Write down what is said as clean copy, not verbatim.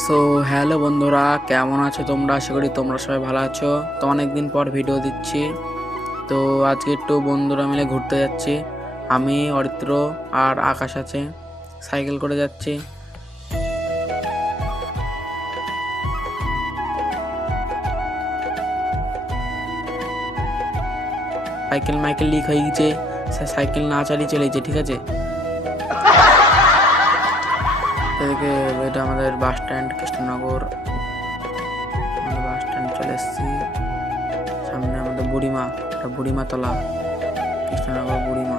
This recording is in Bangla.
সো হ্যালো বন্ধুরা, কেমন আছো তোমরা? আশা করি তোমরা সবাই ভালো আছো। তো অনেকদিন পর ভিডিও দিচ্ছি। তো আজকে একটু বন্ধুরা মিলে ঘুরতে যাচ্ছি। আমি, অরিত্র আর আকাশ আছে। সাইকেল করে যাচ্ছি। সাইকেল মাইকেল লিক হয়ে গেছে, সাইকেল না চালিয়ে চলেছে, ঠিক আছে। এদিকে এটা আমাদের বাস স্ট্যান্ড, কৃষ্ণনগর। আমাদের বাস স্ট্যান্ড চলে এসেছি। সামনে আমাদের বুড়িমা, এটা বুড়িমা তলা, কৃষ্ণনগর বুড়িমা।